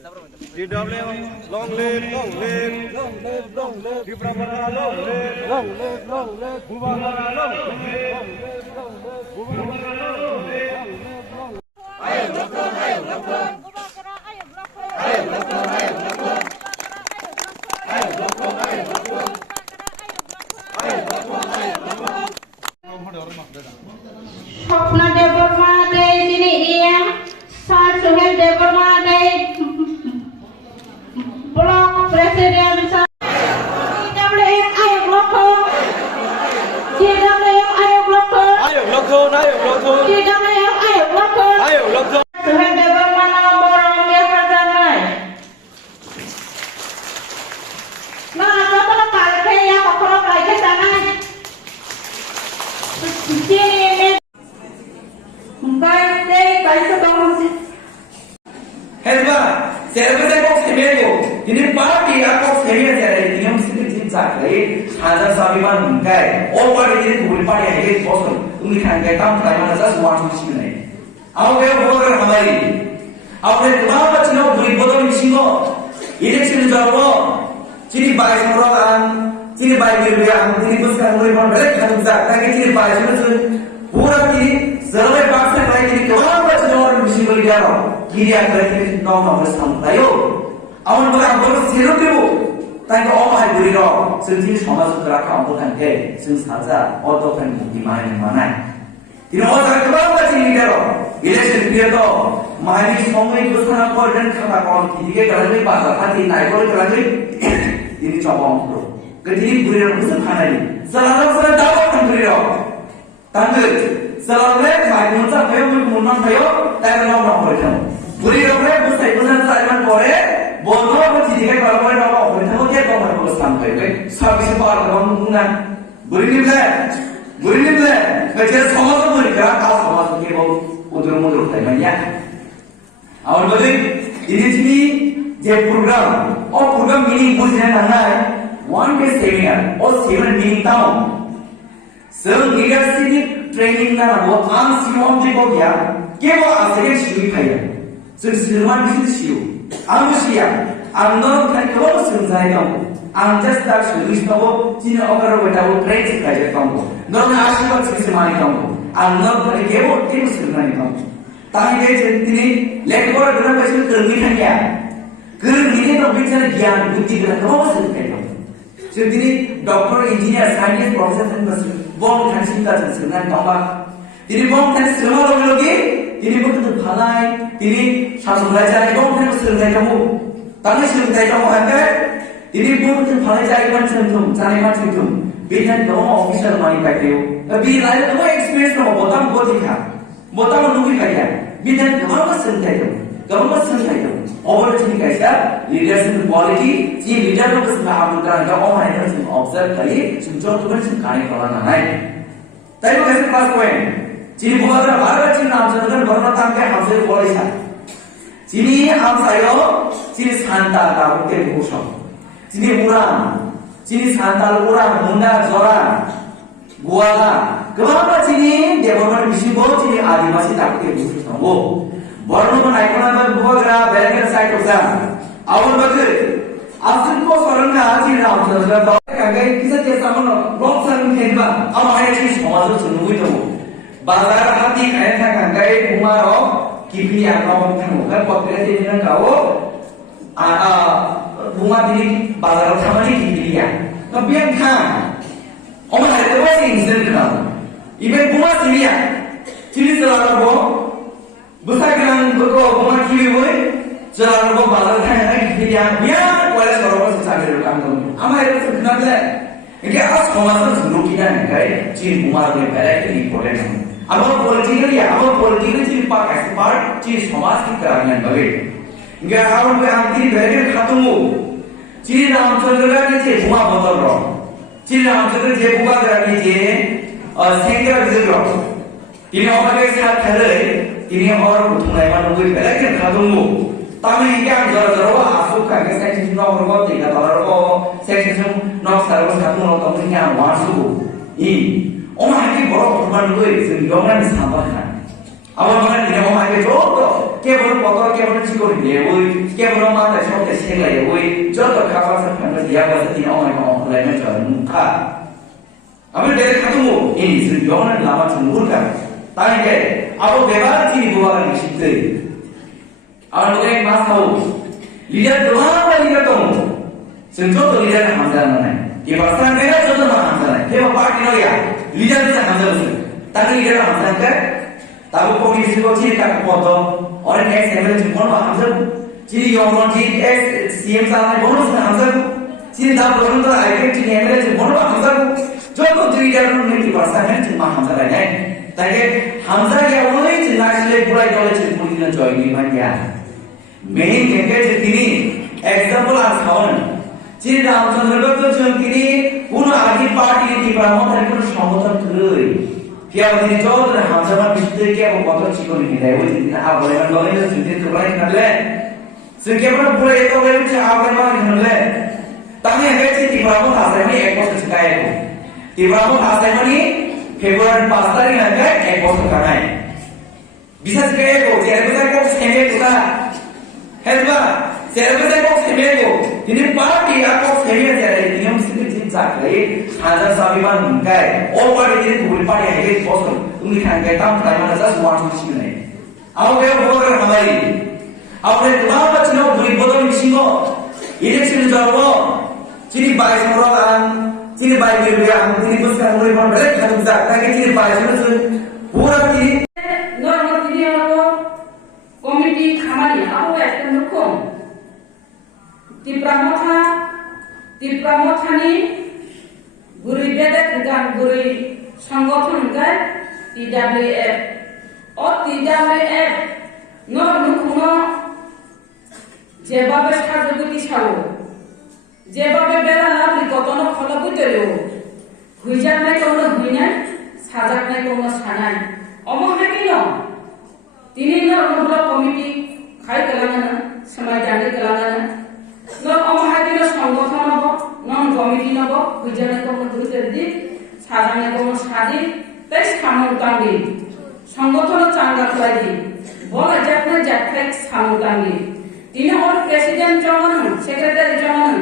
DW, long live, long live, long live, long live. Dipramana, long live, long live, long live. Bhuvana, long live, long live, long live. Bhuvana, long live, long live, long live. Ayo dokter, ayo dokter. Ayo dokter, ayo dokter. Ayo dokter, ayo dokter. Ayo dokter, ayo dokter. Hopna Debormade ini iya, Suhel Debormade, Blok Presiden DWM ayo bloko, DWM ayo bloko, Ayo dokter, ayo dokter. DWM ayo bloko, Ayo dokter. Suhel Debormana borong dia perjanai. Nah, apa kalau ya kalau kayak sana, sini. Helva, service को सेमेको, इन्हें party आपको सेमेल जाए, इन्हें मुझसे जिन सारे हजार साबिमान मुंकाए, और party इन्हें पूरी पार्टी है ये बॉस उन्हें खाने काम कराने वाला सब वांच मुश्किल नहीं। आओ वे बोल रहे हमारी, आपने तमाम बच्चों को दुई बोतल मिशिंगो, इलेक्शन जाओ, चीनी बाइस मुरादान, चीनी बाइस बिरुया, चीनी पुष्कर मुरे पर बड़े खानों जाता है कि चीनी बाइस मुझे पूरा चीनी सर्वे पास से पाई चीनी तमाम बच्चों और मिशिंगो ले जा रहा हूँ। Kiri akhirnya kita nong nong bersama tayo. Awan bagai awan siru tibu. Tapi kalau orang beri roh, sendiri sama saudara kamu kan ke, sendiri saja auto kan di mana mana. Ini orang kebawa macam ini dero. Election dia tu, mahal semua itu sana kau dan kata kau kiri ke kalau ni pasal hati naik kalau kalau ni ini coba orang. Kediri beri roh mesti mana ni? Selalu dapat kan beri roh. Tanggal selalu mahal muncul kayu munang kayu, tapi nong nong bersama. Buri orang busai busan saiman kore, bodoh apa sih dia kalau orang orang orang itu dia kau mau bersama kau, sabi separ kau mungkin buri ni boleh, kerja sama tu buri kerana kau sama tu dia kau mudur tak banyak. Awal balik ini sini je program ini bukan hanya one day seminar, or 7 day town. So leadership training na वो आम सीमाओं के को क्या केवल आश्रय शुरू किया Sesirman bisnisio, amusia, andor kan kalau selesai kamu, anjas tak sulis kamu, cina orang bertahu trade saja kamu, non asyik sesirman kamu, andor kan kewo tim sesirman kamu. Tapi dia jadi lekor dengan pasal kerjaan dia, kerjaan itu bicara gian, bukti dengan kamu selesai kamu. Jadi doktor, engineer, scientist, profesor dan pasal, bom kan cinta sesirman kamu. Jadi bom kan semua orang lagi. Ini bukan balai, ini satu belajar itu bukan selesai kamu. Tapi selesai kamu ada, ini bukan balai jadi macam tu, cari macam tu. Biar kamu official money pakai. Tapi lain kamu experience kamu, botam botika, botam nunggu kaya. Biar kamu selesai kamu. Over ini kaya, leadership quality, si leader tu kesukaan kamu kan, kamu orang itu observe kali, contoh tu kan kani kalau nanai. Tapi kaya kelas point. Jadi buat apa? Baru cina amsakan baru tangkai hamsil polisi. Jadi amsayo, jadi santal tahu ke busuk. Jadi murang, jadi santal murang, munda zoran, guala. Kenapa jadi dia baru bisiko jadi adimasi tahu ke busuk tahu. Baru menaik nama buat gara berangkat saya kerja. Awal bagai, asal kau seorang jadi amsakan tahu. Kagai kisah cerita mana? Longsang hendak, awak ada cerita semua tu semua itu. Bazar hati kaya kan kaya umaro kipi yang kau kan potensi dengan kau bunga di bazar sama ni kipi yang tapi yang kan orang ada tu masih instan kau ibu bunga sini ya ciri selalu kau besar kan kau bunga kipi boy selalu kau bazar kan kipi yang biar kuala seorang sesuatu yang kamu amai itu kenapa ini as kawasan sebelum kita nih ciri bunga ni berat ini important. Abang political jadi pakai part ciri समाज की कराने बगे इंगे awal berarti dari ketemu ciri nama saudara ni ciri bunga botol roh ciri nama saudara ciri bunga dari ciri sengkar bisik roh ini orang yang sehat kere ini orang butuh mana mungkin lagi ketemu tapi inge jauh-jauh asuk kan saya ciri nama orang tiga orang saya ciri nama saudara ketemu orang tamu yang masuk ini orang ini baru perempuan gue, seorang yang sabar kan. আমার মনে দিনে আমাকে যত কেবল কত কেবল চিকন দিয়ে ওই কেবল মাথায় সবকে সেলাই ওই যত খাবার সাথে দিয়া বসে দিনে আমাকে অনলাইন এ চলে মুখা আমি ডেরে খাতুমো এই যখন লামা চুরকা তাই কে আবো বেবার কি বুয়ার নিশ্চিত আর লোকে মাস খাও লিডার দোয়া লিডার তো সেন্ট্রো তো লিডার হামজা না কি পাসা মেরা যত না হামজা না কে পার্টি নয়া লিডার তো হামজা আছে তাকে লিডার হামজা কে তারপর কমিটি করছি তাকে পদ অনেক এক্স এমএলএ জীবন হামজা চিনি ইয়ন জি এক্স সিএম সাহেব বলুন হামজা চিনি দাও বলুন তো আইকে চিনি এমএলএ জীবন হামজা যত লিডার নেটি পাসা মেরা চিনি হামজা নাই তাকে হামজা গিয়া ওই চিন্তা আসলে পুরাই দলে চিনি পুলিশ জয় নির্মাণ গিয়া মেইন ক্যান্ডিডেট তিনি एग्जांपल आज खावन श्री रामचंद्र दत्त जों তিনি কোন আগে পার্টি নীতি ব্রাহ্মণের কোন সমর্থন কই কিয়া তিনি যত হামজামা বিশুদ্ধ কে কত চিকন নিলাই ওই দিন আবলে গলে যদি তোলাই নালে সেকেবল পুরো এত বলে আবলে মা নালে তাহলে হেছি তি ব্রাহ্মণ আছে মানে এক বছর শিখায় তি ব্রাহ্মণ আছে মানে ফেব্রুয়ারি 5 তারিখ আগে এক বছর কানায় বিশেষ করে কো যে এর সেমে তোলা হেলবা সেরবেসে কো সেমেগো তিনি পার্টি আকো সেমিয়া জারে নিয়ম সিটি জিন জাকলে হাজা সাবিমান গায় ও পার্টি তিনি তুলি পার্টি আগে বস তুমি খাঙ্গে তাম তাই মানে জাস্ট ওয়ান মিশন নাই আও বে বগর হামারি আপনি তোমার বচনো দুই বদল মিশিং ইলেকশন যাব চিনি বাই সংরগান চিনি বাই বিরিয়ান তিনি পুরস্কার করে বলে খাদু জাক তাকে চিনি বাই শুনে পুরো কি নরমতি হলো কমিটি খামারি আও একটা রকম তিপ্রামথানি গুরি বেদে গান গুরি সংগঠন গায় TWF ও TWF নরমুখনো যেভাবে সাজগুতি সাও যেভাবে বেলা লাভি কতন ফলবুতেলো হুইজাক নাই কোনো হুইনাই সাজাক নাই কোনো সানাই অমহাকিন তিনি নরমুখলো কমিটি খাই গেলাঙ্গানা সময় জানি গেলাঙ্গানা নন অমহাকিন সংগঠন হব নন কমিটি নব হুইজানে কোনো দুইতের দিক সাজানে কোনো সাদি তাই সামুতাঙ্গি সংগঠন চাঙ্গা খুলাই দি বলা যাকনে যাকখাই সামুতাঙ্গি তিনি ওর প্রেসিডেন্ট জমান সেক্রেটারি জমান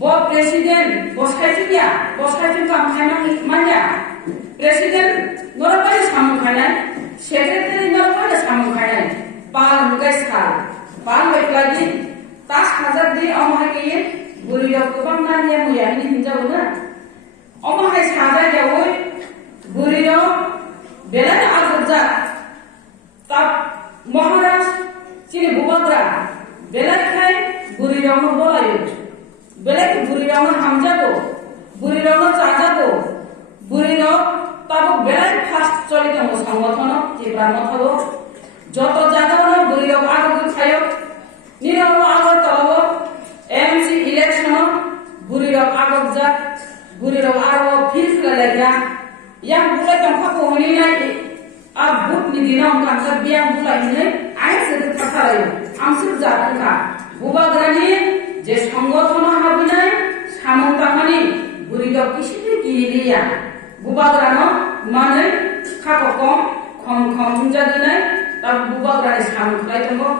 ব প্রেসিডেন্ট বসাইছি দিয়া বসাইছি কাম খাইনা মাইয়া প্রেসিডেন্ট নরবাই সামু খাইনা সেক্রেটারি নরবাই সামু খাইনা পাল মুগাই সাল পাল হইলাদি তাস হাজার দি অমহাকিয়ে গুরিরাव गोबां नानिया मुयानि हिनजावना अमहाय साजाय जावै गुरिराव बेलाय आगरजा ताब महाराज चिनि बुबाग्रा बेलायखाय गुरिरावनो बोलायो बेलाय गुरिरावनो हामजागो गुरिरावनो जाजागो गुरिराव ताब बेलाय फार्स्ट चलि दङ संगठन जेब्रा मथाबो যত জাগানো গুরিরাव आगरगो खायो निराव आगर तलबो एमसी इलेक्शन गुरिराव आगक जा गुरिराव आरो फिर खलायग्रा यां बुलाय तंफा कोहनि नाय आ बुट नि दिनाव कांसा बियां बुलाय नै आइ सेदे थाखायो आंसु जादोंखा बुबाग्रानि जे संगठन हाबिनाय सामंतामानि गुरिराव किसिनि गिलिया बुबाग्रानो मानै खाककम खम खम जादोनाय ता बुबाग्रानि सामखलाय दंगो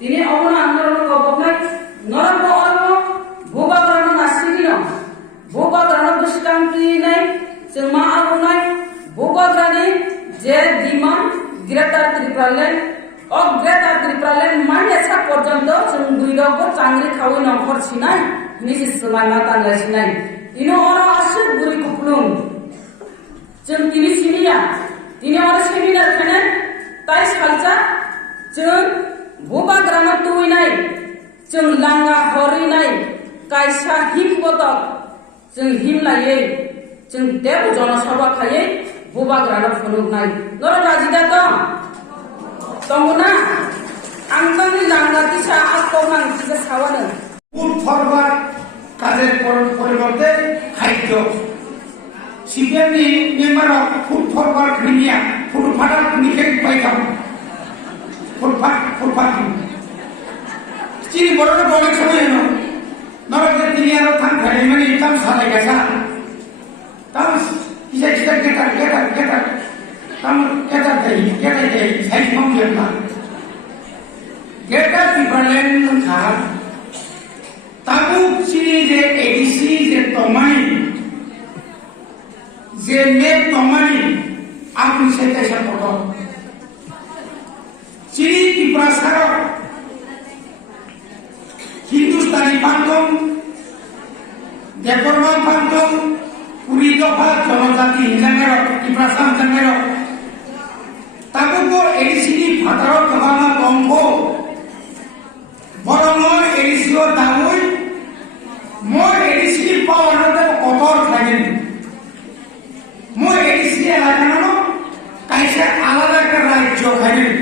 दिनै अबना आन्दोलन गबनाय नरम अरम बुबाग्रानो नासिगिनो बुबाग्रानो बुस्तांकिनाय जों मा आबुनाय बुबाग्रानि जे दिमान ग्रेटार त्रिपुरालेण्ड अ ग्रेटार त्रिपुरालेण्ड माने सा पर्यन्त जों गुरिरावबो चांग्रि खावै नखर सिनाय निजि समायना तांगाय सिनाय इनो अर आसु गुरि कुप्लुं जों तिनि सिनिया तिनि अर सेमिनार खाने ताय सालजा जों बुबाग्रानो तुइनाय जों लांगा हरिनाय कायसा हिम बतक जों हिम लायै जों देव जनसभा खायै बुबाग्रानो फुनुगनाय नर राजिदा दंगना आंनि लांगा दिसा आकौनां दिसा सावानो ফুড ফরওয়ার্ড কাজের পরিবর্তে খাদ্য সিপিএমনি member of food forward India food ফাটার নিকে পাইতাম ফুটপাত চিনি বড়টা বলে সময় এলো নরকে তিনি আরো থান খাই মানে ইতাম সালাই গেছা তাম কিসা গেটার kamu kita saya mau lihat Greater Timberland khá tamu sini je edisi je tomai je net tomai aku saya foto sini di prasara Hindustani Bantum Deporman Bantum Puri Doha Jonojati Hinjangero Iprasam Jangero tamu ko edisi Bhataro Kabama Tongko বরং এডিসিও দামুই মই ADC পাওয়ারতে কতর থাকেন মই ADC এলাকানো কাইসে আলাদা একটা রাজ্য থাকেন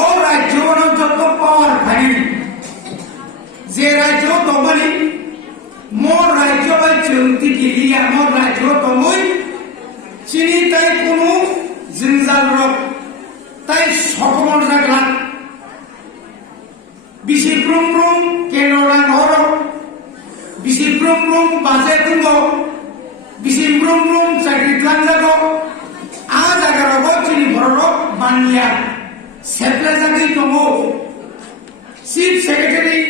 ও রাজ্য যত পাওয়ার থাকেন যে রাজ্য তবলি মোর রাজ্য বা চলতি গিলিয়া মোর রাজ্য তমই চিনি তাই কোনো জিনজাল রক তাই সকল জায়গা Bisi brum kenorang horo, bisi brum baca tunggu, bisi brum cakri tlanjago, ada garago cini horo mania, setelah cakri tunggu, chief secretary,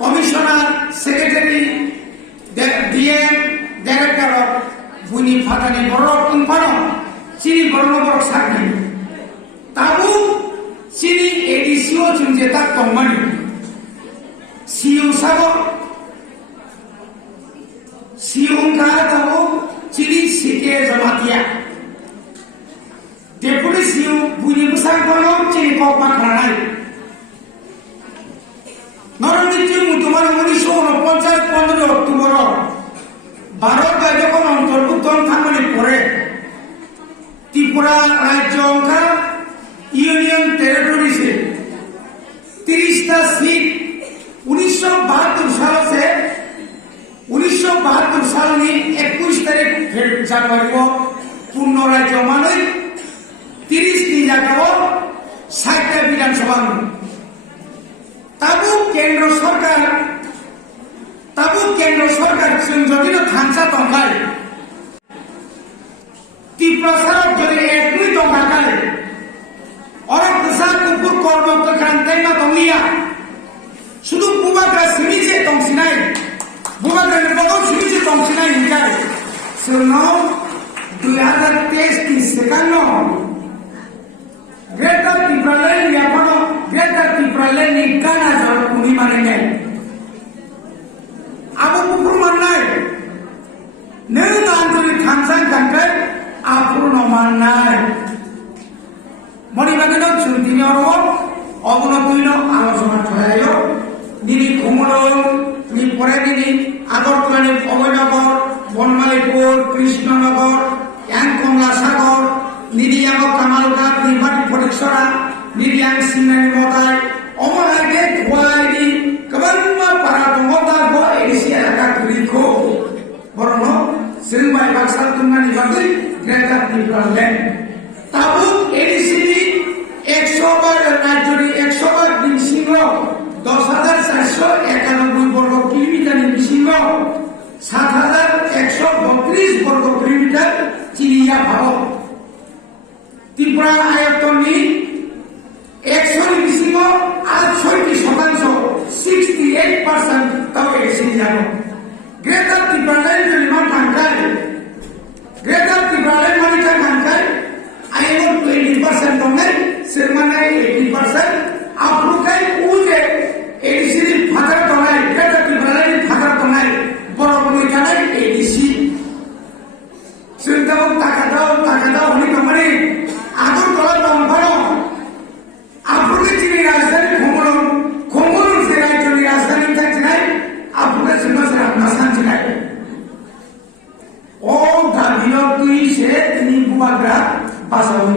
commissioner, secretary, DM, director, buni fatani horo tungpano, cini horo sakni, tahu. Sini edisio jumjetak tomani, siu sabo, siu kara tahu, sini sike jamatia. Deputi siu bunyi besar kono, sini kau pakranai. Norang itu mutuman munisho no poncat pondro tumoro. Barat kaje kono terbuton thamani pore. Tripura rajongka union টেরিটরিজে 30টা seat 1972 সাল से 1972 साल में 21 तारीख জানুয়ারি को পূর্ণ রাজ্য মানে 30 টি জায়গাও 60টা বিধানসভা তাবু কেন্দ্র সরকার যদি থানসা টঙ্কায় ত্রিপ্রাসার যদি একই টঙ্কায় orang besar kumpul korban kekantai na tongia sudah bubaga sini je tong sinai bubaga nepotong sini je tong sinai hinggai serno 2023 di sekano Greater Timberland ya pano Greater Timberland ni kana jauh kuni manengai abu kupur manai neng anturi thamsan kangkai apur no manai মরিবাগের চুন্তিনি অরব অবনতৈল আলোচনা ছড়াইল দিদি কুমরল পরে দিদি আগরতলানি Abhaynagar Banamalipur Krishnanagar young কমলা সাগর নিদিয়াঙ্গ কামালঘাট নির্বাচনী ফটিকছড়া নিদিয়াং সিংনানি মতাই অমরাগে খোয়াইনি গোबां পাড়া दङ दा ADC एलाका तुलिखौ बरन जों बाय बाक्सा तुंगानि बागै ग्रेटार टिम्बारलेन्ड ताबु एडिसि 100 বার রাজ্যটি 100 বার বিশিঙ্গ 10,491 বর্গ কিলোমিটার বিশিঙ্গ 7,132 বর্গ কিলোমিটার চিলিয়া ভারত ত্রিপুরা আয়তনী 100 বিশিঙ্গ 68% তাও এসে জানো গ্রেটার ত্রিপুরাল্যান্ড জরিমান থাকায় গ্রেটার ত্রিপুরাল্যান্ড মানে থাকায় আইন 20% দঙ্গাই সেরমানাই 80% আপরুকাই উজে এডিসি ফাদার দঙ্গাই গ্রেটার ত্রিপুরাল্যান্ড ফাদার দঙ্গাই বড় বড় এডিসি সেন্টাও টাকা দাও হনি কোম্পানি আগর তলা দঙ্গানো আপরুকে চিনি রাজধানী খোমরুন সে রাজ্যের রাজধানী থাকছে নাই আপরুকে ছিল সে আপনার শান্তি নাই ও দাবিও তুই সে তিনি বুয়াগ্রা বাসা